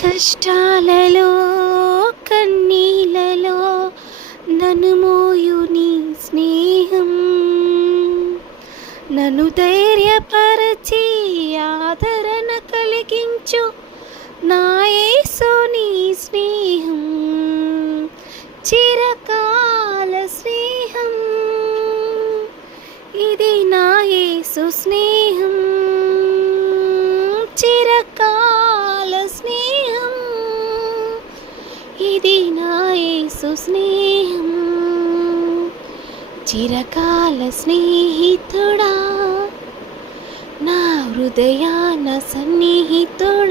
కష్టాలలో కన్నీలలో నన్ను మోయు నీ స్నేహం, నన్ను ధైర్యపరచి ఆదరణ కలిగించు నా యేసు నీ స్నేహం, చిరకాల స్నేహం, ఇది నా యేసు స్నేహం, చిరకాల స్నేహం, ఇది నా యేసు స్నేహం. చిరకాల స్నేహితుడా, నా హృదయాన సన్నిహితుడా,